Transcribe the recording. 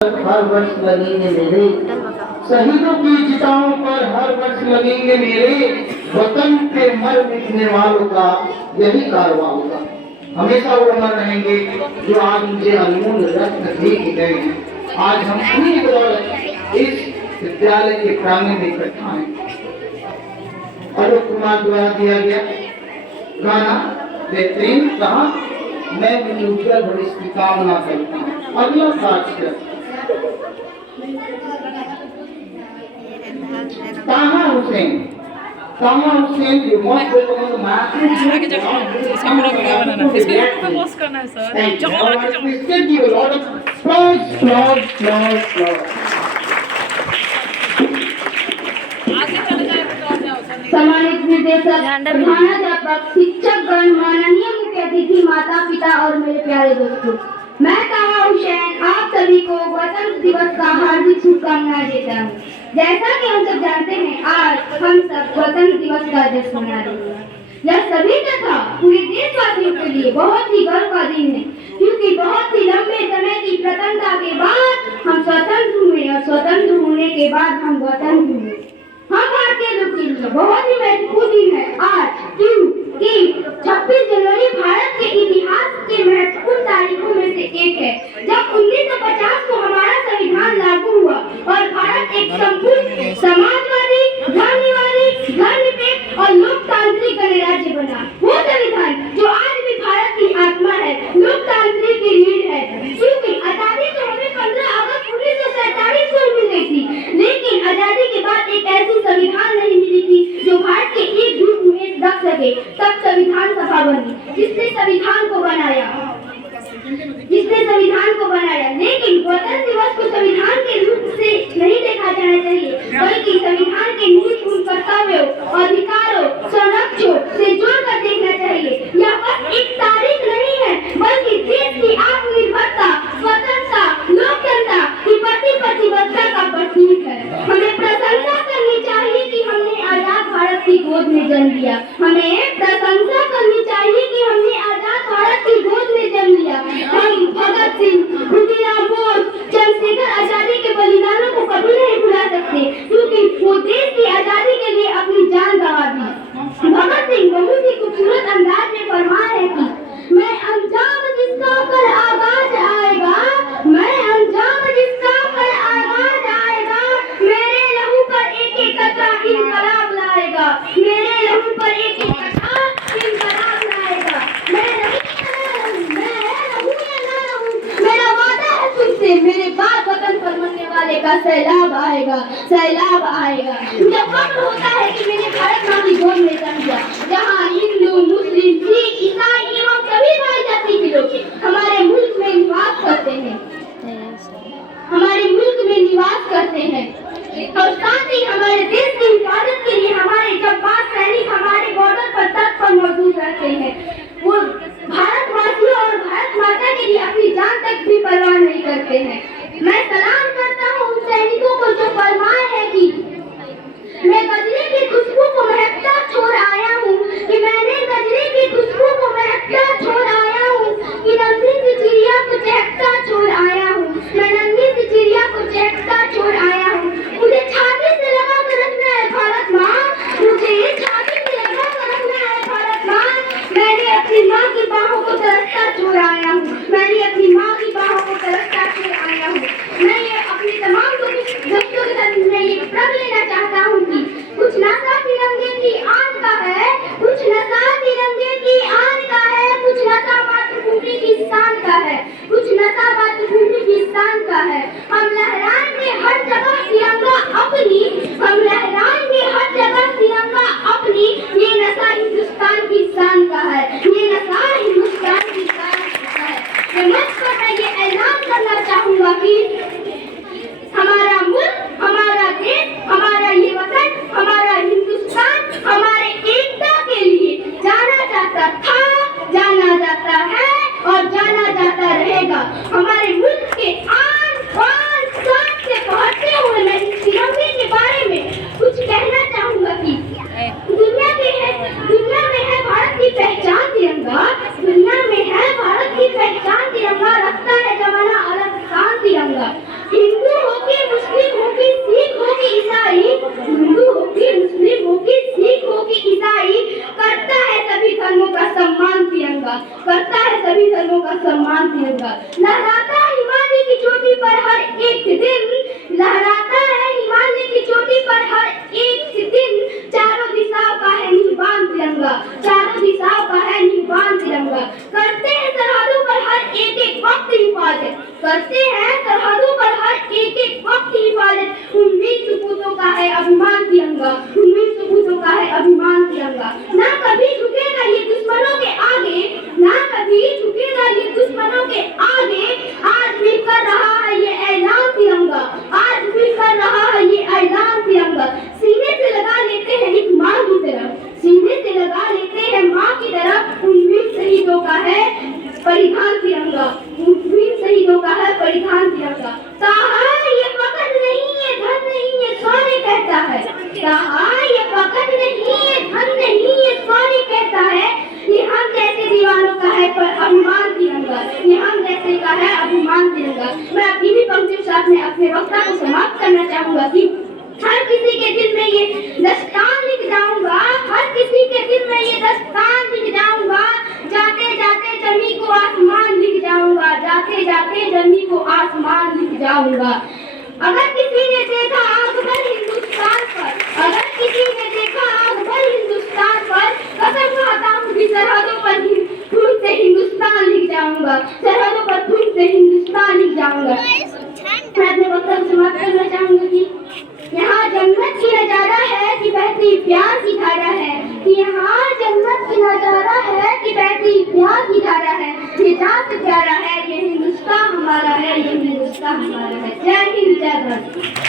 हर वर्ष लगेंगे मेरे, शहीदों की चिताओं पर हर वर्ष लगेंगे मेरे, वतन पे मर मिटने वालों का यही कारवां होगा। हमेशा वो अमर रहेंगे जो आज मुझे अनमोल रत्न दे के गए हैं। आज हम पूरी बदौलत इस विद्यालय के प्रांगण में इकट्ठा हैं। आलोक कुमार द्वारा दिया गया गाना बेहतरीन कहा, मैं भी उज्जवल भविष्य की कामना करता हूँ। अगला साक्ष्य ताहा हुसैन। ताहा हुसैन की मौत को तो माफी इसका पूरा वीडियो बनाना है, इसको यूट्यूब पे पोस्ट करना है सर। आगे चले जाए तो और जाओ सर। सम्मानित निर्देशक, प्रधानाध्यापक, शिक्षकगण, माननीय मुख्य अतिथि, माता पिता और मेरे प्यारे दोस्तों, मैं ताहा हुसैन आप सभी को गणतंत्र दिवस का हार्दिक शुभकामनाएं देता हूँ। जैसा कि हम सब जानते हैं, आज हम सब गणतंत्र दिवस का जश्न मना रहे हैं। यह सभी तथा पूरे देशवासियों के लिए बहुत ही गर्व का दिन है, क्योंकि बहुत ही लंबे समय की प्रतंत्रता के बाद हम स्वतंत्र हुए और स्वतंत्र होने के बाद हम गणतंत्र हुए। हम भारतीय लोग के लिए बहुत ही महत्वपूर्ण दिन है आज, क्योंकि 26 जनवरी भारत के इतिहास के महत्वपूर्ण तारीखों में से एक है, जब 1950 को हमारा संविधान लागू हुआ और भारत एक संपूर्ण समाजवादी, धर्मनिवादी, धर्मनिरपेक्ष और लोकतांत्रिक गणराज्य बना। वो संविधान जो आज भी भारत की आत्मा है, लोकतांत्रिक की रीढ़ है, क्योंकि आजादी तो हमें 15 अगस्त 1947 को मिल गई थी, लेकिन आजादी के बाद एक ऐसी संविधान नहीं मिली थी जो भारत के एक झूठ में रख सके। तब संविधान सभा बनी, जिसने संविधान को बनाया, लेकिन गणतंत्र दिवस को संविधान के रूप से नहीं देखा जाना चाहिए, बल्कि संविधान के मूलभूत कर्तव्यों, अधिकारों, संरक्षणों से जोड़कर देखना चाहिए। यह बस एक तारीख नहीं है, बल्कि देश की आत्मनिर्भरता, स्वतंत्रता, लोकतंत्र की प्रति प्रतिबद्धता का प्रतीक है। हमें प्रशंसा करनी चाहिए कि हमने आजाद भारत की गोद में जन्म लिया। हमें प्रशंसा करनी चाहिए कि हमने आजाद भारत की गोद में जन्म लिया। हम भगत सिंह, खुदीराम बोस, चंद्रशेखर आजादी के बलिदानों को कभी नहीं भुला सकते, क्योंकि वो देश की आजादी के लिए अपनी जान गंवा दी। भगत सिंह बहुत ही खूबसूरत अंदाज में फरमाया है कि मैं अंजाम जिसका कर आगाज आएगा, मैं अंजाम जिसका कर आगाज आएगा, मेरे लहू पर एक एक कतरा इनकलाब लाएगा, मेरे लहू पर एक एक कतरा इनकलाब लाएगा। मैं रहूं या ना रहूं, मेरा वादा है तुझसे, मेरे बाद वतन पर मरने वाले का सैलाब आएगा, सैलाब आएगा। मुझे फख्र होता है कि मैंने भारत माँ की गोद में जन्म लिया, जहाँ हिंदू, मुस्लिम, सिख, ईसाई एवं सभी भाई जाति के लोग हमारे मुल्क में निवास करते हैं, और साथ ही हमारे देश की हिफाजत के लिए हमारे जवान सैनिक हमारे बॉर्डर पर तत्पर मौजूद रहते हैं। वो भारतवासियों और भारत माता के लिए अपनी जान तक भी परवाह नहीं करते हैं। मैं सलाम करता हूँ उन सैनिकों को जो फरमाए है कि मैं गजरे की खुशबू को महकता छोड़ आया हूँ, कि मैंने गजरे की खुशबू को महकता छोड़ आया हूँ, कि नन्ही सी चिड़िया को चहकता छोड़ आया हूँ, मैं नन्ही सी चिड़िया को चहकता छोड़ आया हूँ। मुझे छाती से लगा कर रखना है भारत माँ, मुझे छाती से लगा कर रखना है भारत माँ। मैंने अपनी माँ की बाहों को तरसता छोड़ आया हूँ, मैंने अपनी माँ की बाहों को तरसता छोड़ आया हूँ। हिंदू हो कि मुस्लिम हो कि सिख हो कि ईसाई, हिंदू हो कि मुस्लिम हो कि सिख हो कि ईसाई, करता है सभी धर्मों का सम्मान तिरंगा, करता है सभी धर्मों का सम्मान तिरंगा। लहराता है हिमालय की चोटी पर हर एक दिन, लहराता है हिमालय की चोटी पर हर एक दिन, चारों दिशाओं का है निशान तिरंगा, चारों दिशाओं का है निशान तिरंगा। करते हैं सरहदों पर हर एक एक वक्त हिफाजत, करते हैं सरहदों पर हर एक एक वक्त हिफाजत, उन वीर सपूतों का है अभिमान तिरंगा, उन वीर सपूतों का है अभिमान तिरंगा। ना कभी झुकेगा ये दुश्मनों के आगे, ना कभी झुकेगा ये दुश्मनों के आगे, आज भी कर रहा है ये ऐलान तिरंगा, आज भी कर रहा है ये ऐलान तिरंगा। सीने से लगा लेते हैं एक माँ की तरफ, सीने से लगा लेते हैं माँ की तरफ, उन वीर शहीदों का है परिधान तिरंगा, उन वीर शहीदों का है परिधान तिरंगा। कहा ये पकड़ नहीं है धन नहीं है सौर्य कहता है, कहा ये पकड़ नहीं है धन नहीं है सौर्य कहता है, ये हम जैसे दीवानों का है पर अभिमान तिरंगा, ये हम जैसे का है अभिमान तिरंगा। मैं अपनी भी पंक्तियों के साथ में अपने वक्ता को समाप्त करना चाहूंगा कि हर किसी के दिल में ये दस्तान लिख जाऊंगा, हर किसी के दिल में ये दस्तान लिख जाऊंगा, जाते जाते जमी को आसमान लिख जाऊंगा, जाते जाते जमी को आसमान लिख जाऊंगा। अगर किसी ने देखा आग भर हिंदुस्तान पर, अगर किसी ने देखा आग भर हिंदुस्तान पर, कसम खाता हूँ कि सरहदों पर फिर से हिंदुस्तान लिख जाऊंगा, सरहदों पर फिर से हिंदुस्तान लिख जाऊंगा। मैं अपने वक्त को समाप्त करना चाहूंगी कि यहाँ जन्नत की नजारा है कि बहती प्यार की धारा है, कि यहाँ जन्नत की नजारा है कि बहती प्यार की धारा है, ये जात प्यारा है, ये हिंदुस्तान हमारा है, ये हिंदुस्तान हमारा है। जय हिंद जय भारत।